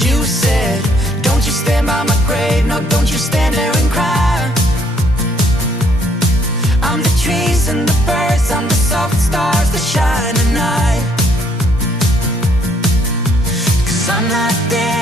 You said, don't you stand by my grave, no, don't you stand there and cry. I'm the trees and the birds, I'm the soft stars that shine at night. 'Cause I'm not there